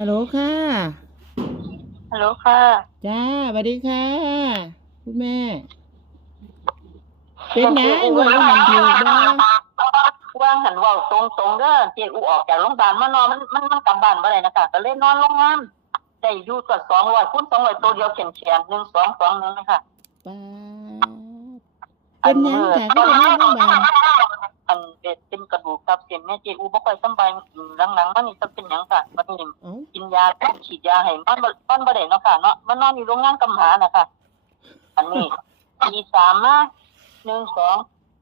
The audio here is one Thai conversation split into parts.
ฮัลโหลค่ะ ฮัลโหลค่ะ จ้าสวัสดีค่ะ คุณแม่ เป็นไงงวดว่ามันถูกบ่ว่างหันเว่าตรงตรงๆเด้อเจ๊อูออกจากโรงพยาบาลมานอนมันมันมันกลับบ้านบ่ได้นะคะก็เลยนอนโรงงานได้อยู่ตัวสองร้อยคูณสองร้อยตัวเดียวเขียนเขียนหนึ่งสองสองหนึ่งนะคะป้าดเป็นหยังค่ะก็เป็นโรงพยาบาลอัน เป็นเป็นกระดูกทับเส้นแม่เจ๊อูบ่ค่อยสำบายหลังๆมันนี่จะเป็นหยังค่ะมันนี่เอ้ากินยาฉีดยาให้มันบ่มันบ่ได้เนาะค่ะเนาะมันนอนอยู่โรงงานกำหานะคะอันนี้ทีสามมาหนึ่งสอง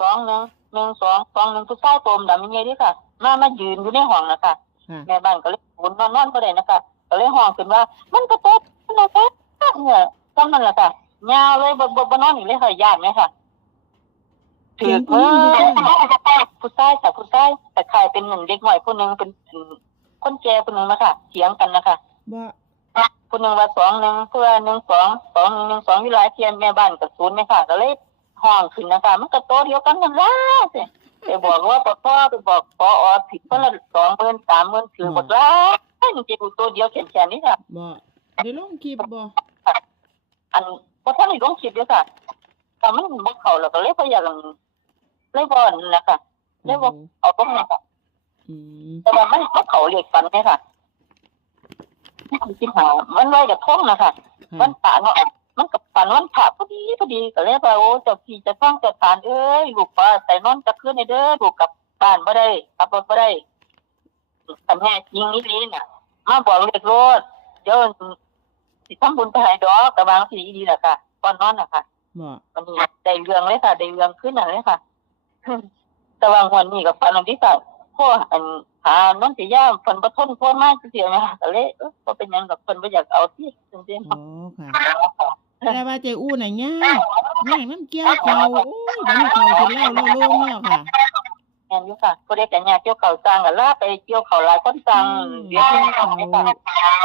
สองหนึ่งหนึ่งสองสองหนึ่งผู้ชายตัวดำยังไงดิค่ะมามายืนอยู่ในห้องนะคะค่ะแม่บ้านก็เลยบุนนอนนอนบ่ได้นะคะก็เลยห้องขึ้นว่า มันก็ตกนะคะเนี่ยจำนั่นแหละค่ะยาวเลยบ่บ่บ่นอนอีกเลยค่ะญาติไหมค่ะ ถือมือผู้ชายค่ะผู้ชายแต่ใครเป็นหนึ่งเด็กหน่อยผู้หนึงเป็นเป็นคนแก่ผู้หนึงนะคะเถียงกันนะคะบ่ผู้หนึ่งว่าสองหนึ่งเพื่อหนึ่งสองสองหนึ่งหนึ่งสองอยู่หลายเทียนแม่บ้านกับศูนย์ไหมค่ะก็เลยห้องขึ้นนะคะมันก็โตเดียวกันนั่นแหละสิไปบอกว่าปพ่อไปบอกพออผิดคนละสองหมื่นสามหมื่นถือหมดแล้วจริงๆตัวเดียวแขนๆนี่ค่ะบ่ได้ลงคลิปบ่อันพอท่านนี่ต้องคิดด้วยค่ะ แต่มันบอกเขาแล้วก็เลยพยายามเลยบอลนะคะเลยบอกเอาตรงนี้ค่ะอืมแต่ว่ามันมันเขาเรียกฟันไหมค่ะจริงๆหามันไว้กับท้องนะคะมัค่ะนป่าเนาะมันกับฝันวันผ่าพอดีพอดีก็เลยว่าโอ้เจ้าพี่จะฟังเจะทานเอ้ยลูกป้าใส่นอนจะขึ้นในเด้อลูกกลับบ้านบ่ได้ขับรถบ่ได้แต่แม่จริงนี่ลีน่ะ มาบอกเรียกรถเดี๋ยวสิทำบุญไปให้ดอกกระบางสีดีแหละค่ะก่อนนอนน่ะค่ะ บ่วันได้เรื่องเลยค่ะได้เรื่องขึ้นน่ะเลยค่ะแต่ว่าวันนี้กับฝันอันที่ค่ะพ่ออันหานนสิยามฝนบ่ทนพ่อมากเสียไหมคะก็เลยเออบ่เป็นยังกับเพิ่นบ่อยากเอาที่จริงๆโอ๋อค่ะแต่ว่าเจ้อู้หน่ะยากยากน้ำเกี่ยวเขาโอ้ยเดี๋ยวนี้เขาสิเล่าโล่งๆแล้วค่ะแม่นยู่ค่ะผู้ใดกันยากเกี่ยวเขาวสร้างก็ลาไปเกี่ยวเขาหลายคนสร้างเดี๋ยวที่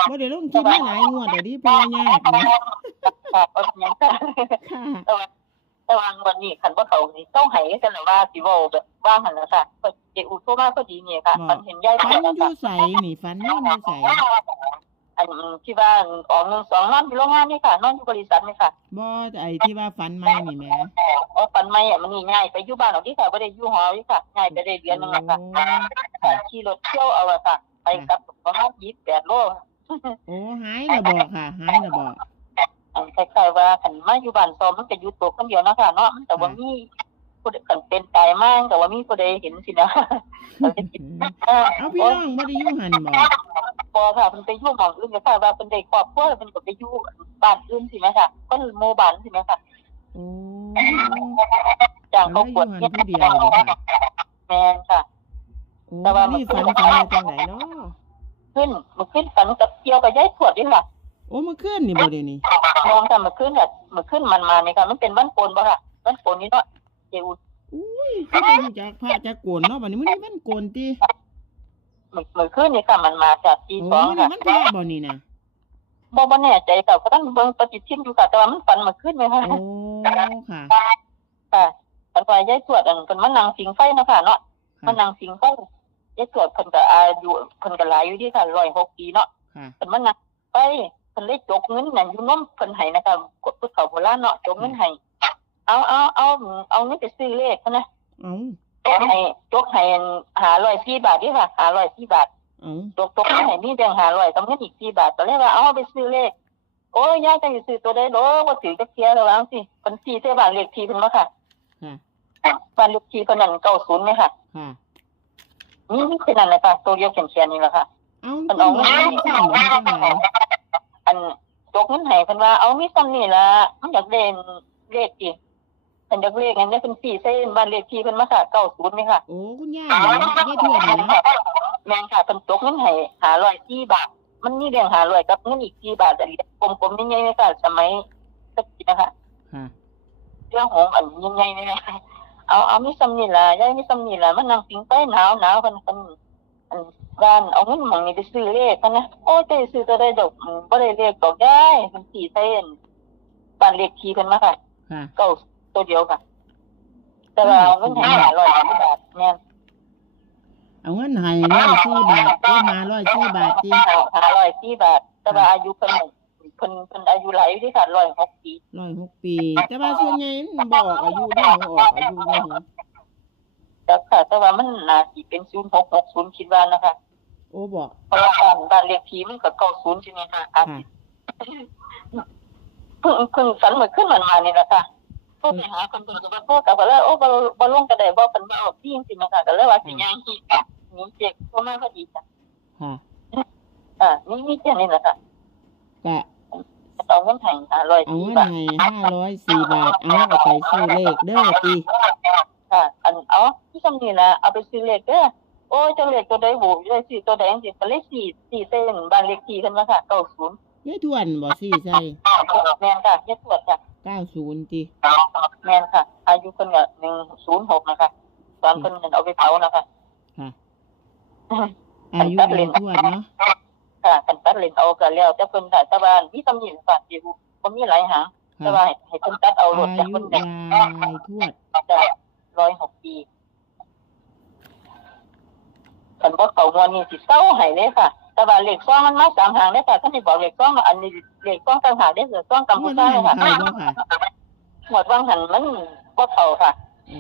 นี่ได้ลงคลิปมาหลายงวดเดี๋ยวนี้เพราะ ว่ายากนะค่ะเอาเป็นหยังค่ะค่ะแต่ว่าแต่ว่าวันนี้คันว่าเขานี่ต้องให้กันน่ะว่าสิเว้าแบบว่าหั่นน่ะค่ะก็เจอุโทรมาพอดีเนี่ยค่ะมันเห็นยายฝันเพิ่นอแล้วยู่ค่ะใสนี่ฝันนอนอยู่ใสอันที่ว่าออกเงินสองนอนอยู่โรงงานนี่ค่ะนอนอยู่บริษัทนี่ค่ะบ่ไอ้ที่ว่าฝันใหม่นี่แหมเอาปันไม่อะมันนี่ง่ายไปอยู่บ้านเอาที่ค่ะบ่ได้อยู่หอนี่ค่ะง่ายไปได้เดือนหนึงอะค่ะขี่รถเที่ยวเอาอะค่ะ ไปกลับประมาณ28โลโอ้หายแล้วบ่ค่ะหายแล้วบ่ อันคล้ายๆว่าคันมาอยู่บ้านซอมมันจะอยู่ตัวคนเดียวเนาะค่ะเนาะมันแต่ว่ามีผู้ใดคันเป็นตายมากแต่ว่ามีผู้ใดเห็นสินะเราจะคิดเอาพี่น้องบ่ได้อยู่หันบ่บ่ค่ะเพิ่นไปอยู่หม้องอื่นก็ค่ะว่าเพิ่นได้ครอบครัวแล้วเพิ่นก็ไปอยู่บ้านอื่นสิแม่ค่ะคนหมู่บ้านสิแม่ค่ะโอ้จ้างเอาเขาอยู่กวดหันผู้เดียวบ่ค่ะแม่นค่ะโอ้วันนี้ฝันฝันมาจังไหนเนาะขึ้นมันขึ้นฝันกับเกี่ยวกับยายทวดนี่ค่ะ โอ้เมื่อคืนนี่บ่เดี๋ยวนี้มองค่ะมันขึ้นค่ะมันขึ้นมันมานี่ค่ะมันเป็นบ้านโกนบ่ค่ะบ้านโกนนี่เนาะเจอุอุ้ยเขาเป็นจากพระจากโกนเนาะบัดนี้มันมันโกนติมันมันขึ้นนี่ค่ะมันมาจากปีโอ้สองมันค่ะมันพระบ่นี่นะบ่บ่แน่ใจค่ะเพราะท่านเบิ่งปฏิทินอยู่ค่ะแต่ว่ามันฝันมันขึ้นไหมค่ะโอ้ค่ะ ค่ะฝันว่ายายทวดอันเพิ่นมานั่งสิงไฟเนาะค่ะเนาะมาค่ะนั่งสิงไฟยายทวดเพิ่นก็อายุเพิ่นก็หลายอยู่ที่ค่ะ106ปีเนาะค่ะเพิ่นมานั่งไปเพิ่นเลยจกเงินนั่นอยู่นมเพิ่นให้นะคะกดผู้เฒ่าโบราณเนาะจกเงินให้เอาเอาเอาเอาเงินไปซื้อเลขนะเอาจกให้จกให้หาร้อยสี่บาทดิค่ะหาร้อยสี่บาทเอาจกจกให้มีแบงค์หาร้อยกับเงินอีกสี่บาทตอนแรกว่าเอาไปซื้อเลขโอ้ยยายจะอยู่ซื้อตัวได้โลว่าถือจะเคลียร์แล้วว่าสิคนสี่เท่าบ้านเลขที่เพิ่นบ่ค่ะค่ะบ้านเลขที่เพิ่นนั่นเก้าศูนย์ไหมค่ะค่ะนี่นี่เป็นนั่นแหละค่ะตัวเดียวเขียนๆนี่แหละค่ะเอาเพิ่นบอกว่ามีความหมายจังไหน อันจกเงินให้เพิ่นว่าเอามีซ้ำนี่ล่ะมันอยากเล่นเลขอีกเพิ่นอยากเลขงั้นได้เพิ่นสี่เส้นบ้านเลขที่เพิ่นมาค่ะเก้าศูนย์ไหมค่ะโอ้คุณย่าเหรอยายทวดเหรอแม่นค่ะเป็นตกเงินให้หาร้อยสี่บาท มันมีเรื่องหาร้อยกับเงินอีกสี่บาทแต่เรียกกลมๆใหญ่ๆเลยค่ะสมัยสักทีนะคะค่ะเรื่องของอันใหญ่ๆเลยนะคะเอาเอามีสำนี่ล่ะยายมีสำนี่ล่ะมันนั่งสิงไปหนาวหนาวคนคน อันบ้านเอาเงินหมองนี่ไปซื้อเลขกันนะโอ้ยจะซื้อตัวได้ดอกอืมบ่ได้เลขดอกได้มันสี่เส้นบ้านเลขที่เพิ่นมาค่ะค่ะ เก้าตัวเดียวค่ะ แต่ว่าเอาเงินให้หาร้อยกว่าบาทแม่นเอาเงินให้ร้อยสี่บาทก็มาร้อยสี่บาทจีหาหาร้อยสี่บาท แต่ว่าอายุเพิ่นเพิ่นเพิ่นอายุหลายอยู่ที่ค่ะร้อยหกปี ร้อยหกปี แต่ว่าส่วนใหญ่มันบอกอายุได้ออกอายุได้เหรอ แต่ค่ะ แต่ว่ามันน่าสิเป็นศูนย์หกหกศูนย์คิดว่านะคะโอ้บอกเพราะว่าบ้านบ้านเลขที่มันก็เก้าศูนย์ใช่ไหมคะอาจค่ะเพิ่งเพิ่งฝันเมื่อขึ้นมันมานี่แหละค่ะโทรไปหาคนเพิ่นก็บ่โทรกลับก็เลยโอ้บ่บ่ลงก็ได้บ่เพิ่นบ่เอาพี่จริงๆนะคะก็เลยว่าสิย่างที่นี่เจ๊กโทรมาพอดีจ้ะค่ะอ่านี่นี่แค่นี้แหละค่ะกะเอาเงินให้ห้าร้อยเอาสี่เงินบาทให้ห้าร้อยสี่บาทเอาเอาไปซื้อเลขเด้อตี ค่ะ อันเอาที่คำนี้นะเอาไปซื้อเลขเด้อโอ้ยเจ้าเลขตัวใดบุได้สี่ตัวใดจังซี่ก็เลขสี่สี่เส้นบ้านเลขที่เพิ่นว่าค่ะเก้าศูนย์ยายทวนบ่สี่ใส่แม่นค่ะเฮ็ดตรวจค่ะเก้าศูนย์ตีแม่นค่ะ อายุเพิ่นก็หนึ่งศูนย์หกนะคะตอนเพิ่นเอาไปเผานะคะค่ะอายุยายทวดเนาะค่ะกันตัดเลนเอาก็แล้วแต่เพิ่นได้แต่ว่ามีตำหนิค่ะที่บ่มีหลายหางแต่ค่ะว่าให้เพิ่นตัดเอารอาถจากยุเพิ่นยายทวดได้ ร้อยหกปีคันบ่เข้างวดนี้สิเศร้าให้เลยค่ะ แต่ว่าเลขซ่องมันมาสามหางได้ค่ะท่านนี่บอกเลขซ่องมาอันนี้เลขซ่องต่างหากได้อซ่องกัมงพูวดชานั้นเลยค่ะเขาบ่ค่ะหมดว่างหันมันบ่เข้าค่ะอ๋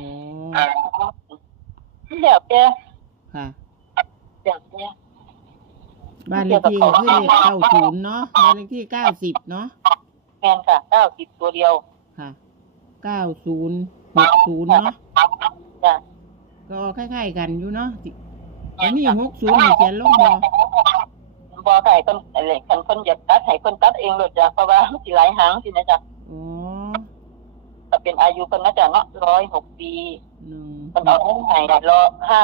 อเดี๋ยวแกค่ะเดี๋ยวแกบ้านเลขที่ก็คือเลขเก้าศูนย์เนาะบ้านเลขที่เก้าสิบเนาะแม่นค่ะ90ตัวเดียวค่ะเก้าศูนย์หกศูนย์เนาะ จ้ะก็คล้ายๆกันอยู่เนาะจิอันนี้หกศูนย์นี่เขียนลงบ่บ่ค่ะให้เพิ่นอะไรคันเพิ่นอยากตัดให้เพิ่นตัดเองโลดจ้ะเพราะว่ามันสิหลายหางสินะจ๊ะอ๋อก็เป็นอายุเพิ่นนะจ๊ะเนาะ106ปีหนึ่งเพิ่นเอาเงินให้รอ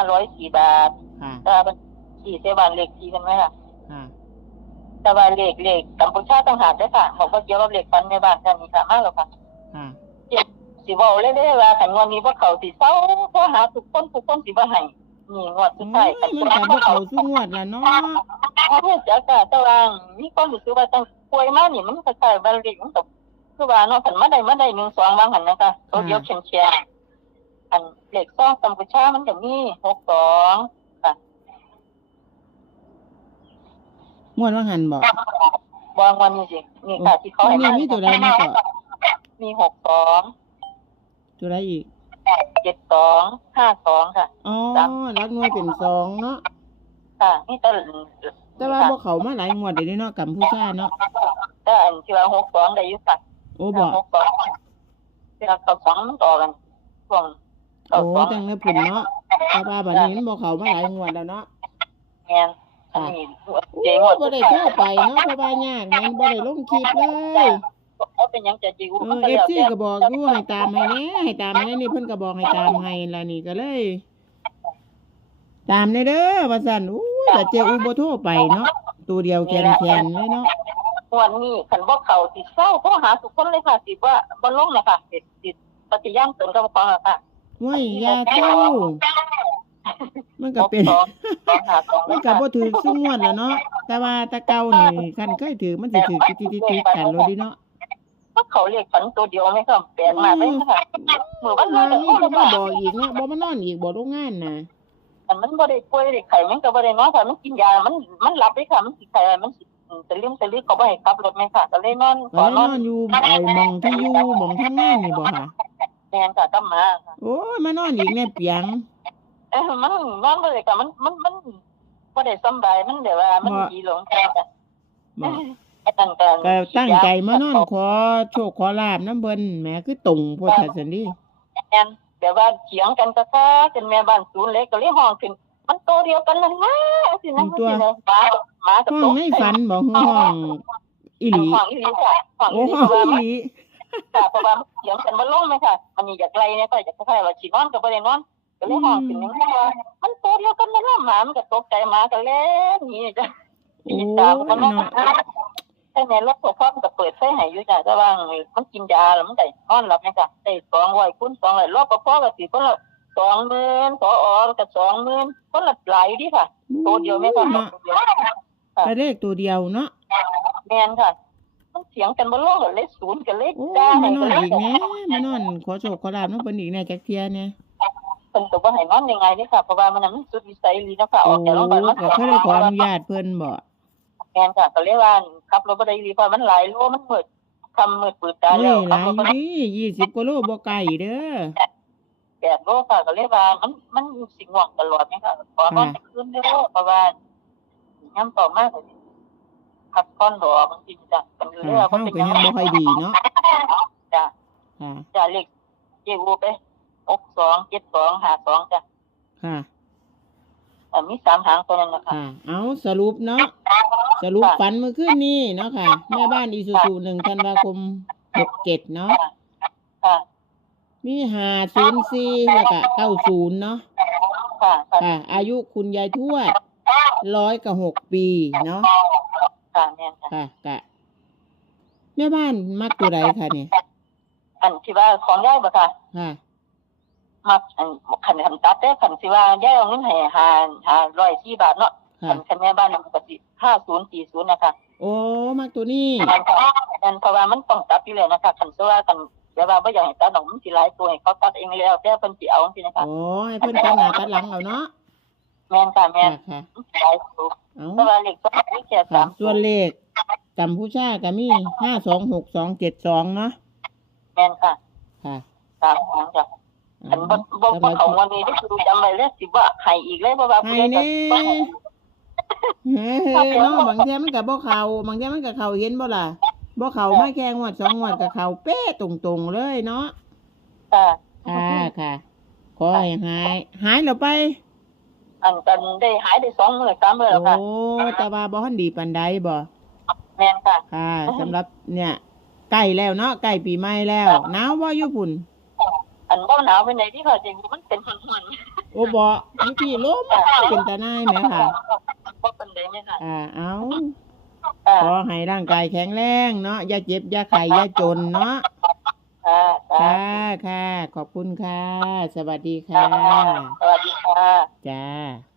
504บาทค่ะถ้าเป็นสี่เซบานเลขที่กันไหมค่ะค่ะแต่ว่าเลขเลขกัมพูชาต่างหากเด้อค่ะบอกว่าเกี่ยวกับเลขฟันในบ้านกันนี่ค่ะมากแล้วค่ะค่ะ สิเว้าเรื่อยๆว่าคันงวดนี้บ่เข้าสิเศร้าโทรหาทุกคนทุกคนสิบ่ให้นี่งวดสุดโอ้ท้ายยมันก็บ่เข้าสู้งวดละเนาะเอาเพื่อจะกะแต่ว่ามีความรู้สึกว่าตั้งป่วยมานี่มันคล้ายๆว่าเลขมันก็คือว่าเนาะคันมาได้มาได้1 2บางหันนะคะตัวเดียวเฉียงๆอันเลขซองกัมพูชามันก็มี62ค่ะงวดว่าหันบ่บางวันนี้สินี่ค่ะที่เขาวัให้นนี้มามีตัวใดมาก่อนมีหกสอง ตัวใดอีกเจ็ดสองห้าสองค่ะ อ๋อรักหน่วยเป็นสองเนาะ ค่ะนี่แต่แต่ว่าบ่เข้ามาหลายงวดเดี๋ยวนี้เนาะกัมพูชาเนาะแต่อันที่ว่าหกสองได้อยุค่ะโอ้บ่หกสองที่เราเก้าสองมันต่อกันช่วงเก้าโอ้สองจังเลยพุ่นเนาะแต่ว่าบัดนี้มันบ่เข้ามาหลายงวดแล้วเนาะแม่นอันนี้โอ้เจ๊งวดบ่ได้โทรไปเนาะเพราะว่ายากแม่นบ่ได้ลงคลิปเลย เขาเป็นหยังจะจิวเอมันอก็แล้ว FC แต่ก็บอกอยู่ให้ตามให้แหน่ให้ตามให้แหน่นี่เพิ่นก็บอกให้ตามให้ล่ะนี่ก็เลย ตามได้เด้อว่าซั่นอู้ยแต่เจ้าอูบ่โทรไปเนาะตัวเดียวแคนๆเลยเนาะงวันนี้ขันบ่เข้าสิเศร้าโทรหาทุกคนเลยค่ะสิว่าบ่ลงนะคะสิสิปฏิญาณตนกับของอะค่ะห้วยยาเจ้า มันก็เป็นหสองสองห้าสองมันก็บ่ถือซุงวดแล้วเนาะแต่ว่าแตะเก่านี่คันเคยถือมันสิถือติดๆๆกันโลดดิเนาะ ก็เขาเรียกฝันตัวเดียวไหมครับแปลนมากเลยค่ะมือวันมานั้นนี่ก็ก็มาบอกอีกเนาะบ่มานอนอีกบ่โรงงานน่ะอันมันบ่ได้ป่วยได้ไข้มันก็บ่ได้นอนค่ะมันกินยา มันมันหลับเลยค่ะ มันสิไข้มันสิตะลึมตะลึกเขาบ่ให้ขับรถไหมค่ะก็เลยนอนขก็อเลยนนอนอนอยู่ไอ้หมองที่อยู่หมองทำงานนี่บ่ค่ะแม่นค่ะกลับมาค่ะโอ้ยมานอนอีกแน่เปียงเอ้ยมันนอนบ่ได้ค่ะมันมันมันบ่ได้สำบายมันแบบว่ามันดีหลงใจค่ะ บ่ไอ้นั่นก็ก็ตั้งใจมานอนขอโชคขอลาบน้ำเบิ่นแหมคือตรงโพดทัซั่นดิแม่นแบบว่าเถียงกันก็ค่ะจนแม่บ้านศูนย์เล็กก็เลยห้องขึ้นมันโตเดียวกันเลยนะสินะสินะหมาหมากับห้อโตงในฝันบ่คือห้องอีหลีห้องอีหลีค่ะห้องโอ้อีหลีห้องว่าอีหลีค่ะเพราะว่าเสียงกันบ่ลงไหมค่ะมันนี่อยากไล่เนี่ยก็อยากคล้ายๆว่าสินอนก็บ่ได้นอนก็เลยห้องขึ้นอย่างนี้ว่ามันโตเดียวกันนะเนาะหมามันก็ตกใจหมาก็เล่นหนี่จ้ะโอ้ ตามมันเนาะแต่ในรถพวกพ่อมันก็เปิดไฟให้อยู่จ้ะแต่ว่ามันกินยาแล้วมันก็นอนหลับเนี่ยค่ะได้200คูณ200รอบก็พอก็สิคนละ20,000พออก็20,000คนละหลายดิค่ะตัวเดียวแม่ค่ะเนาะตัวเดียวแต่เลขตัวเดียวเนาะแม่นค่ะมันเสียงกันบ่ลงก็เลยศูนย์ก็เลยโอ้ด่าให้มานอก็นเลยอีกแหน่มานอนขอโชคขอลาบน้ำเพิ่นอีกแหน่จักเที่ยเนี่ยเพิ่นก็บ่ให้นอนยังไงนี่ค่ะเพราะว่ามันน่ะมันสุดวิสัยลีเนาะค่ะอโอ้อกจากโรงพยาบาลมันก็เคยได้ขออนุญาตเพิ่นบ่ แม่นค่ะก็เลยว่าขับรถบ่ได้ลีเพราะมันหลายโลมันมืดคำมืดปืดตาเฮ้แล้ยวหขับลายรถอบ่ยู่ได้ดิยี่สิบกว่าโลบ่ไกลเด้อ แปดโลค่ะก็เลยว่ามันมันสิง่วงตลอดนี่ค่ะขอนอนกลางคืนเด้อเพราะว่าย่ํต่อมากเลยพักผ่อนดอกบางทีจ้ะกันเลยค่ะว่าเฮาก็ยังบ่ค่อยดีเนาะ จ้ะ ค่ะ จ้ะเลขเจอูไป62 72 52จ้ะค่ะ อ่ามีสามหางตัวนั้นนะคะ ค่ะ เอาสรุปเนาะสรุปฝันเมื่อคืนนี้เนาะค่ะแม่บ้านอีซูซูหนึ่งธันวาคมหกเจ็ดเนาะค่ะ มีหาศูนย์สี่แล้วก็เก้าศูนย์เนาะค่ะค่ะค่ะ อายุคุณยายทวดร้อยกับหกปีเนาะค่ะแม่นค่ะ ค่ะกะแม่บ้านมักตัวใดค่ะเนี่ยอันที่ว่าของยายบ่ค่ะ ค่ะ มักอันคันคันตัดเด้อคันสิว่ายายเอาเงินให้หาหา104บาทเนาะค่ะคันคันแม่บ้านมันก็สิ5040นะคะโอ้มักตัวนี้ อันอันเพราะว่ามันต้องตัดอยู่แล้วนะคะคันสิว่าคันเดี๋ยวว่าบ่อยากให้ตัดดอกมันสิหลายตัวให้เขาตัดเองแล้วแต่เพิ่นสิเอาจังซี่นะคะโอ้ให้เพิ่นตัดหน้าตัดหลังเอาเนาะแม่นค่ะแม่ค่ะนค่ะมันสิหลายตัวเอาแต่ว่าเลขตัวนี้แค่ค่ะสามส่วนเลขกัมพูชาก็มีห้าสองหกสองเจ็ดสองเนาะแม่นค่ะค่ะ สามหางจ้ะ อันบ่บ่สำหบ่รับของวันนี้ได้คือจำไว้เลยสิว่าให้อีกเลยเพราะว่าให้ผู้ใดแน่ก็เฮ้ยเนาะบางเทีมันก็บ่เข้าบางเทีมันก็เข้าเห็นบ่ล่ะบ่เข้ามาแค่งวดสองงวดก็เข้าเป๊ะตรงๆเลยเนาะค่ะค่ะค่ะขอให้หายหายแล้วไป อันกันได้หายได้สองมื้อสามมื้อแล้วค่ะโอ้แต่ว่าบ่ทันดีปานใดบ่แม่นค่ะ ค่ะสำหรับเนี่ยใกล้แล้วเนาะใกล้ปีใหม่แล้วหนาวบ่อยู่พุ่น อันบ่หนาวไปไหนที่เขาจริงมันเป็นหอนโอ้บ่อยู่ที่ลมเป็นตาหนายแหมค่ะๆบ่เป็นไดไหมค่ะอ่าเอาค่ะขอให้ร่างกายแข็งแรงเนาะอย่าเจ็บอย่าไข้อย่าจนเนาะค่ะค่ะค่ะค่ะ ขอบคุณค่ะ สวัสดีค่ะสวัสดีค่ะ จ้า